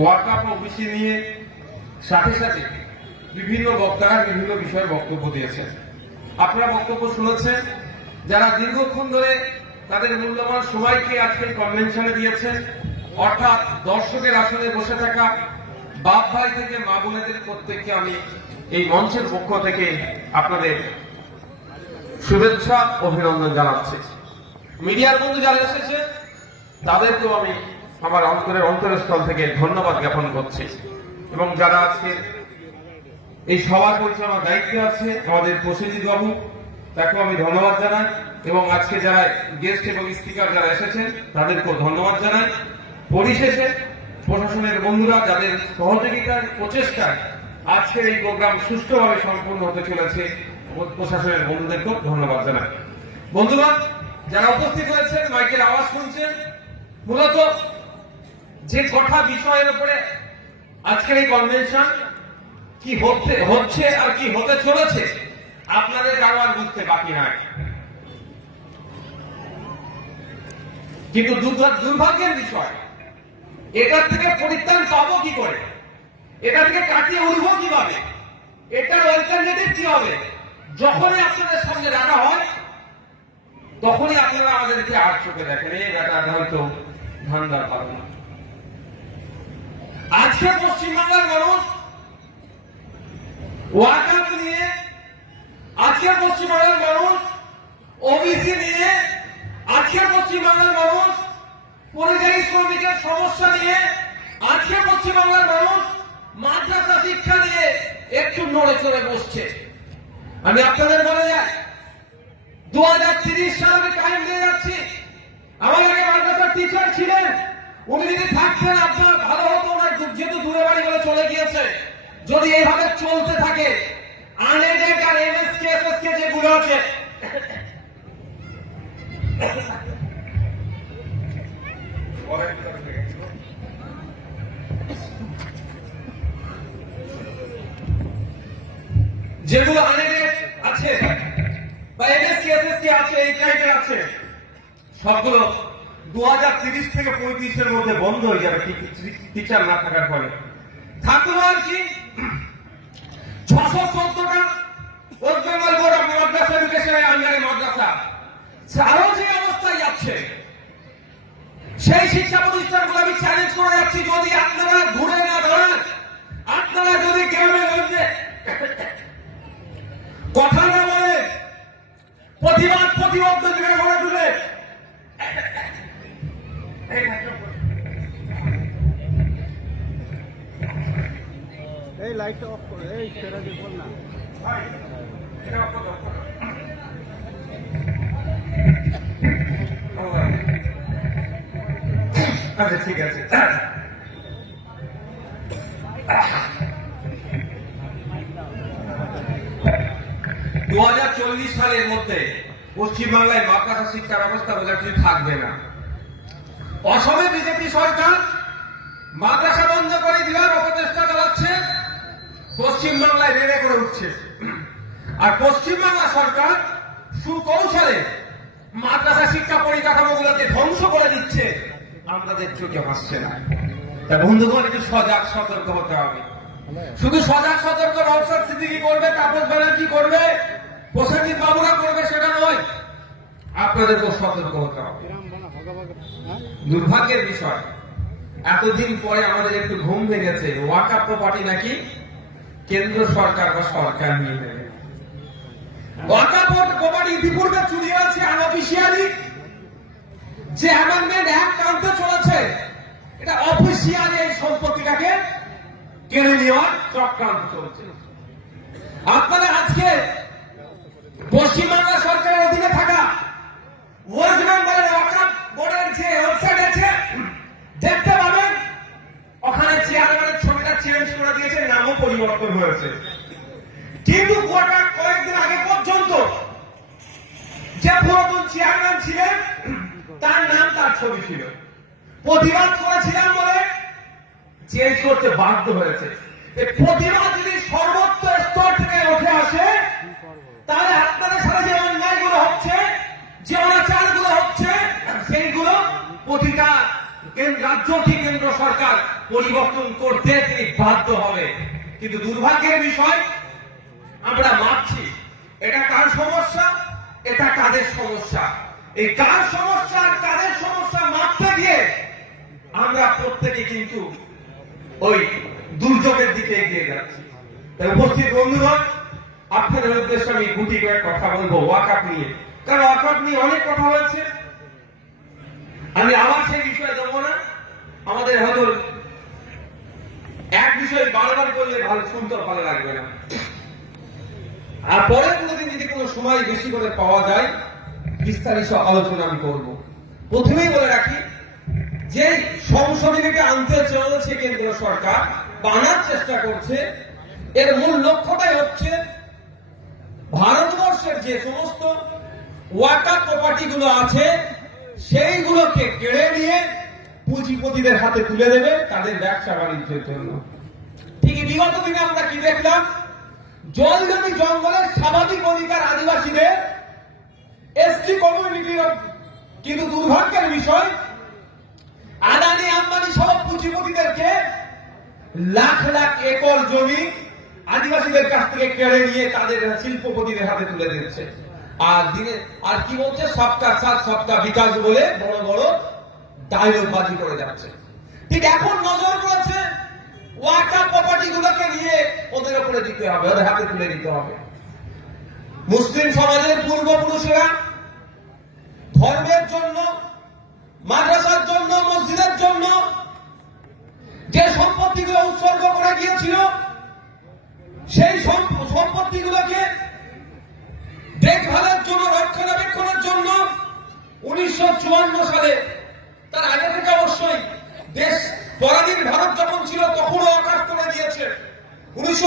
Workup OBC নিয়ে সাথে সাথে বিভিন্ন বক্তারা বিভিন্ন বিষয়ে বক্তব্য দিয়েছেন। আপনারা বক্তব্য শুনেছেন, যারা দীর্ঘক্ষণ ধরে তাদের মূল্যবান সময়কে আজকে কনভেনশনে দিয়েছেন, অর্থাৎ দর্শকের আসনে বসে থাকা বাপ ভাই থেকে মা বোনেদের প্রত্যেককে আমি এই মঞ্চের পক্ষ থেকে আপনাদের শুভেচ্ছা, অভিনন্দন জানাচ্ছি। মিডিয়ার বন্ধু যারা এসেছে, তাদেরকেও আমি আমার অন্তরের অন্তরস্থল থেকে ধন্যবাদ জ্ঞাপন করছি। এবং যারা আজকে এই সবার পরিচালনার দায়িত্বে আছে, আমাদের প্রসেনজিৎ বাবু তাকেও আমি ধন্যবাদ জানাই। এবং আজকে যারা গেস্ট এবং স্পিকার যারা এসেছেন, তাদেরকেও ধন্যবাদ জানাই। পরিশেষে প্রশাসনের বন্ধুরা, যাদের সহযোগিতায় প্রচেষ্টায় আজকের এই প্রোগ্রাম সুষ্ঠুভাবে সম্পূর্ণ হতে চলেছে, প্রশাসনের বন্ধুদেরকেও ধন্যবাদ জানাই। বন্ধুরা, যারা উপস্থিত হয়েছেন, মাইকের আওয়াজ শুনছেন, মূলত যে কথা বিষয়ের উপরে আজকের এই কনভেনশন কি হচ্ছে হচ্ছে আর কি হতে চলেছে, আপনাদের কারও আর বুঝতে বাকি নাই। কিন্তু দুর্ভাগ্যের বিষয় এটার থেকে পরিত্রাণ পাবো কি করে? এটা থেকে কাটিয়ে উঠবো কীভাবে? এটার অল্টারনেটিভ কি হবে? যখনই আপনাদের সামনে রাখা হয়, তখনই আপনারা আমাদেরকে আর চোখে দেখেন। এই বেটা হয়তো ধান্দার পাবে না। আজকে পশ্চিমবাংলার মানুষ ওয়াকাপ নিয়ে, আজকে পশ্চিমবাংলার মানুষ ওবিসি নিয়ে, আজকে পশ্চিমবাংলার মানুষ পরিযায়ী শ্রমিকের সমস্যা নিয়ে, আজকে পশ্চিমবাংলার মানুষ মাদ্রাসা শিক্ষা নিয়ে একটু নড়ে চড়ে বসছে। আমি আপনাদের বলে যাই দু হাজার তিরিশ সালে আমি টাইম দিয়ে যাচ্ছি। আমার আগে মাদ্রাসার টিচার ছিলেন, উনি যদি থাকতেন আপনার চলে গিয়েছে যদি এইভাবে চলতে থাকে আনএডেড আর এমএসকে যেগুলো আছে, যেগুলো আনএডেড আছে, বা এসএসসি আছে, এই টাইপের আছে, সবগুলো দুই হাজার ত্রিশ থেকে পঁয়ত্রিশের মধ্যে বন্ধ হয়ে যাবে টিচার না থাকার ফলে। সেই শিক্ষা প্রতিষ্ঠানগুলো আমি চ্যালেঞ্জ করে যাচ্ছি, যদি আপনারা ঘুরে না ধরেন, আপনারা যদি গ্রামে গঞ্জে কথা না বলে প্রতিবাদ প্রতিবদ্ধ জীবনে লাইটটা অফ করে, এই না। আচ্ছা দু হাজার চল্লিশ সালের মধ্যে পশ্চিমবাংলায় মাদ্রাসা শিক্ষা ব্যবস্থা বোঝাচ্ছি থাকবে না। অসমে বিজেপি সরকার মাদ্রাসা বন্ধ করে দেওয়ার অপচেষ্টা চালাচ্ছে। করে উঠছে। আর পশ্চিমবাংলা সরকার সুকৌশলে মাদ্রাসা শিক্ষা পরিকাঠামোগুলোকে ধ্বংস করে দিচ্ছে। আমাদের চোখে ভাসছে না। তা বন্ধুগণ, একটু সজাগ, সতর্ক হতে হবে। শুধু সজাগ, সতর্ক নবসাদ সিদ্দিকি করবে, তাপস ব্যানার্জি করবে প্রসেনজিৎ বাবুরা করবে, সেটা নয়। আপনাদেরকেও সতর্ক হতে হবে। দুর্ভাগ্যের বিষয়। এতদিন পরে আমাদের একটু ঘুম ভেঙেছে। ওয়াকাপ পার্টি নাকি? কেন্দ্র সরকার বা সরকার নিয়ে নেবে ইতিপূর্বে চুরি হয়েছে আনঅফিসিয়ালি যে অ্যামেন্ডমেন্ট অ্যাক্ট আনতে চলেছে। এটা অফিসিয়ালি এই সম্পত্তিটাকে কেড়ে নেওয়ার চক্রান্ত চলছে। আপনারা আজকে পশ্চিমবাংলা সরকারের অধীনে থাকা হয়েছে কিন্তু গোটা কয়েকদিন আগে পর্যন্ত যে পুরাতন চেয়ারম্যান ছিলেন, তার নাম তার ছবি ছিল। প্রতিবাদ করেছিলাম বলে চেঞ্জ করতে বাধ্য হয়েছে। প্রতিবাদ যদি সর্বোচ্চ স্তর থেকে উঠে আসে, তাহলে আপনাদের সাথে যে অন্যায়গুলো হচ্ছে, যে অনাচারগুলো হচ্ছে, সেইগুলো প্রতিটা কেন্দ্র রাজ্য কি কেন্দ্র সরকার পরিবর্তন করতে তিনি বাধ্য হবে। কিন্তু দুর্ভাগ্যের বিষয়, আমরা মাপছি। এটা কার সমস্যা? এটা কাদের সমস্যা? এই কার সমস্যা আর কাদের সমস্যা মাপতে গিয়ে আমরা প্রত্যেকে কিন্তু ওই দুর্যোগের দিকে এগিয়ে যাচ্ছি। তাই উপস্থিত বন্ধুগণ, আপনাদের উদ্দেশ্যে আমি গুটি কয়েক কথা বলব ওয়াকাপ নিয়ে। কারণ ওয়াকাপ নিয়ে অনেক কথা হয়েছে। আমি আবার সেই বিষয়ে যাব না। আমাদের হয়তো এক বিষয় বারবার করলে ভালো শুনতে ভালো লাগবে না। আর পরে কোনোদিন যদি কোনো সময় বেশি করে পাওয়া যায়, বিস্তারিত আলোচনা আমি করব। প্রথমেই বলে রাখি, যে সংশোধনীকে আনতে চলেছে কেন্দ্র সরকার বানার চেষ্টা করছে, এর মূল লক্ষ্যটাই হচ্ছে ভারতবর্ষের যে সমস্ত ওয়াটার প্রপার্টি গুলো আছে, সেইগুলোকে কেড়ে নিয়ে পুঁজিপতিদের হাতে তুলে দেবে, তাদের ব্যবসা বাণিজ্যের জন্য। ঠিক বিগত দিনে আমরা কি দেখলাম? জল জমি জঙ্গলের স্বাভাবিক অধিকার আদিবাসীদের, এসটি কমিউনিটির কিন্তু দুর্ভাগ্যের বিষয়, আদানি, আম্বানি সহ পুঁজিপতিদেরকে লাখ লাখ একর জমি আদিবাসীদের কাছ থেকে কেড়ে নিয়ে তাদের শিল্পপতিদের হাতে তুলে দিচ্ছে। আর দিনে আর কি বলছে? সবকা সাথ সবকা বিকাশ বলে বড় বড় ডায়লগ বাজি করে যাচ্ছে। ঠিক এখন নজর করেছে ওয়াকার প্রপার্টি গুলোকে নিয়ে ওদের উপরে দিতে হবে, ওদের হাতে তুলে দিতে হবে। মুসলিম সমাজের পূর্বপুরুষেরা ধর্মের জন্য, মাদ্রাসার জন্য, মসজিদের জন্য যে সম্পত্তিগুলো উৎসর্গ করে গিয়েছিল সেই সম্প- সম্পত্তিগুলোকে দেখভালের জন্য, রক্ষণাবেক্ষণের জন্য উনিশশো চুয়ান্ন সালে তার আগে থেকে অবশ্যই দেশ